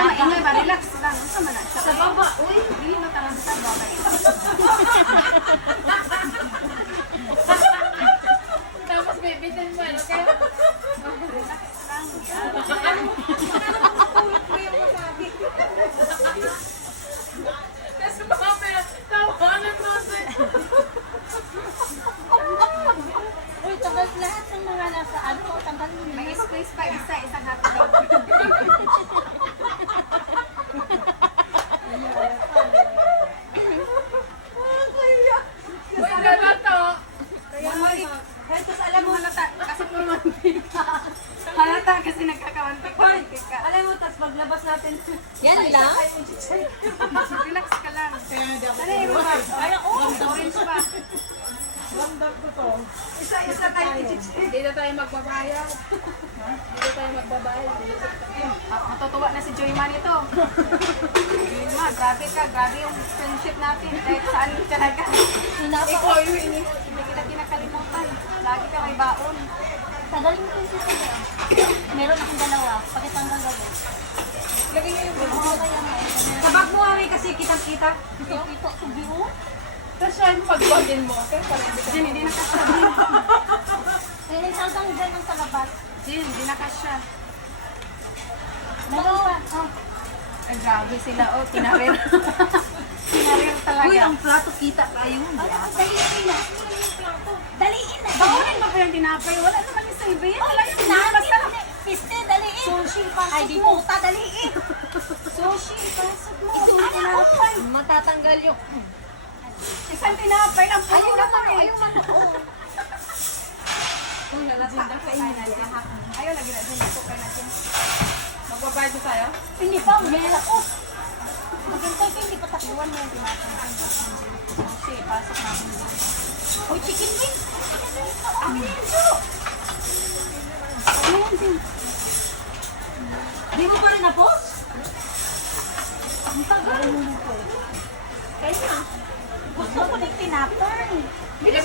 Basta maingay ba? Relax lang. Basta man na siya. Sa baba, uy. Hindi mo tanong sa baba. Tapos bibitin mo, ano kaya? Relax lang. Ulot mo yung masabi. Tapos mga tawanan mo sa... Uy, tagal lahat ng mga nasa ano, tanggalin mo. May space pa isa, isang hotdog. Uy, gala to. Tapos alam mo, halata, kasi pumantik ka. Halata kasi nagkakamantik ka. Alam mo, tapos maglabas natin. Yan lang? Relax ka lang. Ano yung mga? Ay, orange pa. Isa-isa tayo i-check. Dito tayo magbabayad. Dito tayo magbabayad. Matutuwa na si Joy Man ito. Ma, grabe ka. Grabe yung friendship natin. Kahit saan talaga. Ikaw yung ini. Hindi kita kinakalimutan. Lagi ka may baon. Tagalin mo yung sisi niya. Meron akong dalawa. Pakitanggal gagawin. Lagay niyo yung Oo, kaya nga. Sabag mo kami kasi kitang-kita. Ito, subiho. Tapos siya yung pagbagin mo. Okay? Para hindi ka... Jin, hindi na kasya. Jin. Kaya nagtanggal dyan ng talabas. Jin, hindi na kasya. Meron pa. Oh. Ay, grabe sila. Oh, kinarir. Kinarir talaga. Uy, ang plato kita kayo. Daliin na. Daliin na. Bawalin ba yung tinapay? Wala naman yung sa iba yan. Wala yung masarap. Piste, daliin. Sushi, pasok Ay, di mo. puta, daliin. Sushi, pasok mo. Ito Isang tinapay. Matatanggal yung... Isang tinapay lang po. Ayaw naman, ayaw naman. Kung lalasa ka kainin na dyan. Ayaw, lagi na dyan. Ito kayo na dyan. Magbabayad na tayo? Hindi pa, may ako. Magantay ka, hindi pa takbuhan mo yung tinatanggal. Sushi, pasok natin dyan. Uy, chicken wings. Ano yan, Jin? Di mo pa rin na-post? Ang tagal. Kaya na. Gusto ko ng tinapay. Bili